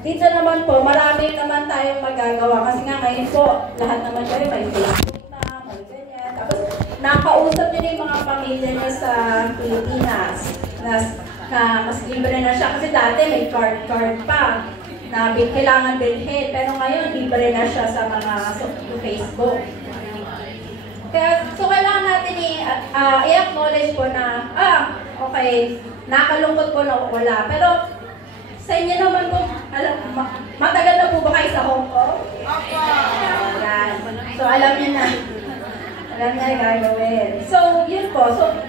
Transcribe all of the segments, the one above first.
Dito naman po, marami naman tayong magagawa kasi nga ngayon po, lahat naman kayo may Facebook na, may ganyan. Tapos, nakausap nyo yung mga pamilya nyo sa Pilipinas na mas libre na siya. Kasi dati may card pa na kailangan bilhin. Pero ngayon, libre na siya sa mga Facebook. Kaya, so kailangan natin i-acknowledge po na, okay, nakalungkot po na wala. Pero, sa inyo naman po, matagal na po ba kayo sa Hong Kong? Yan. So, alam niyo na. Alam niya yung gagawin. So, yun po. So,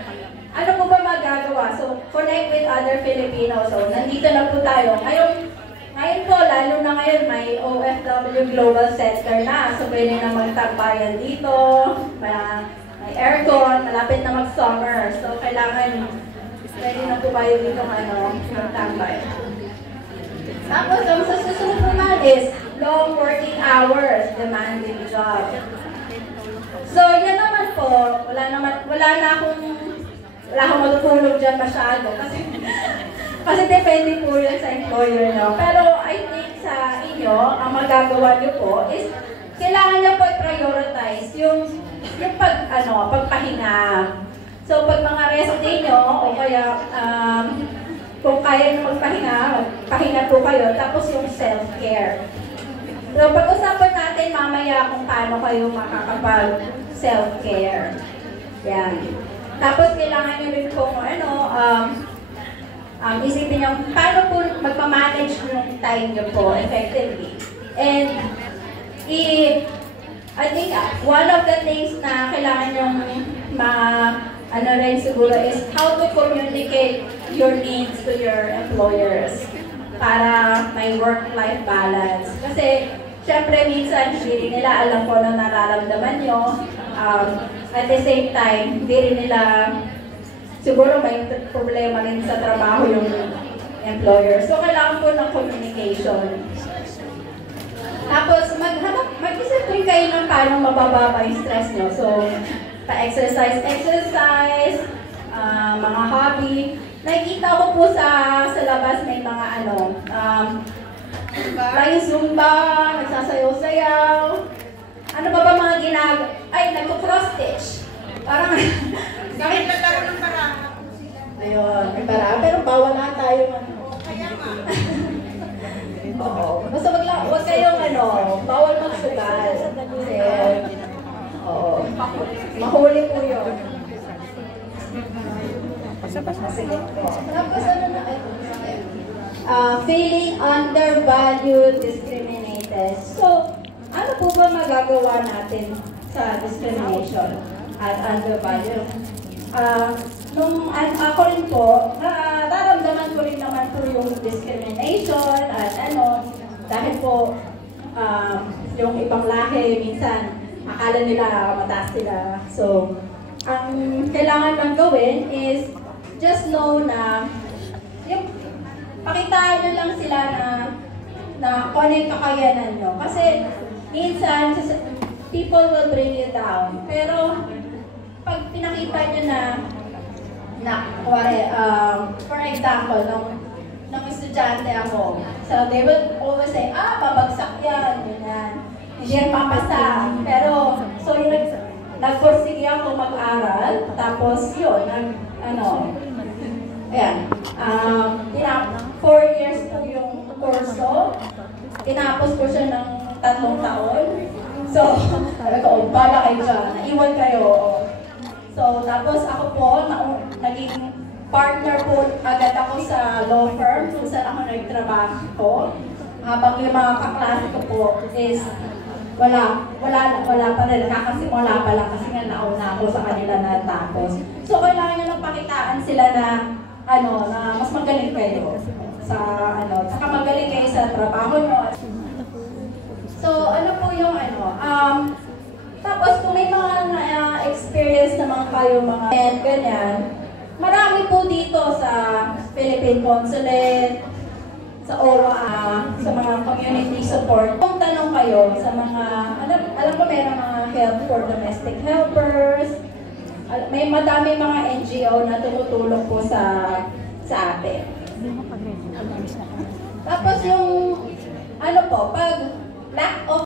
ano po ba magagawa? So, connect with other Filipinos. So, nandito na po tayo. Ngayon po, lalo na ngayon, may OFW Global Center na. So, pwede na magtambayan dito. May aircon, malapit na mag-summer. So, kailangan, pwede na po kayo dito magtambay. Tapos, ang susunod naman is long working hours, demanding job. So, yan naman po, wala akong matutulog dyan masyado. Kasi depende po yun sa employer nyo. Pero I think sa inyo, ang magagawa nyo po is, kailangan nyo po i-prioritize yung pagpahinga. So, pag mga rest day nyo, o kaya, kung kaya nyo magpahinga po kayo, tapos yung self-care. So, pag-usapan natin mamaya kung paano kayo makakapag-self-care. Yan. Tapos, kailangan nyo rin kung isipin nyo, paano po magpamanage yung time nyo po effectively. And, I think one of the things na kailangan nyo rin siguro is how to communicate your needs to your employers para may work-life balance. Kasi, syempre, minsan, hindi rin nila alam kung ano nararamdaman nyo. At the same time, hindi rin nila, siguro may problema rin sa trabaho yung employer. So, kailangan po ng communication. Tapos, mag-isip rin kayo ng paano mabababa yung stress nyo. So, pa-exercise, mga hobby. Nakikita ko po sa labas may mga may Zumba, nagsasayaw-sayaw. Ano ba mga nagko-cross-stitch. Parang, kahit naglaro ng parang. Ayun, may parang. Pero bawal na tayo. Kaya nga. Oo. Basta wag kayong bawal magsugal. Kasi, mahuli po yun. Tapos feeling undervalued, discriminated. So, ano po ba magagawa natin sa discrimination at undervalued? Nung ako rin po, nararamdaman ko rin naman po yung discrimination at dahil po yung ibang lahi minsan akala nila mataas sila. So, ang kailangan lang gawin is just know na yung pakitaan nyo lang sila na kung ano yung kakayanan nyo. Kasi minsan, people will bring you down. Pero pag pinakita nyo for example, nung estudyante ako, so they will always say, babagsak yan, hindi yan papasa. Pero, so yung nagpursige ako mag-aral, tapos yun, 4 years po yung kurso, tinapos ko siya ng 3 taon. So, sabi ko, bala kayo dyan, naiwan kayo. So, tapos ako po, naging partner po agad ako sa law firm, kung saan ako nagtrabaho. Habang yung mga kaklase ko po is wala pa rin, kakasimula pa lang kasi nga nauna ako sa kanila na tapos. So, kailangan nyo lang pakitaan sila na mas magaling kayo saka magaling kayo sa trabaho nyo. So, ano po yung tapos kung may mga experience naman kayo, mga ganyan, marami po dito sa Philippine Consulate, sa OWA, sa mga community support. Kung tanong kayo sa mga, alam ko meron mga help for domestic helpers, may madami mga NGO na tumutulong po sa atin. Tapos yung po, pag lack of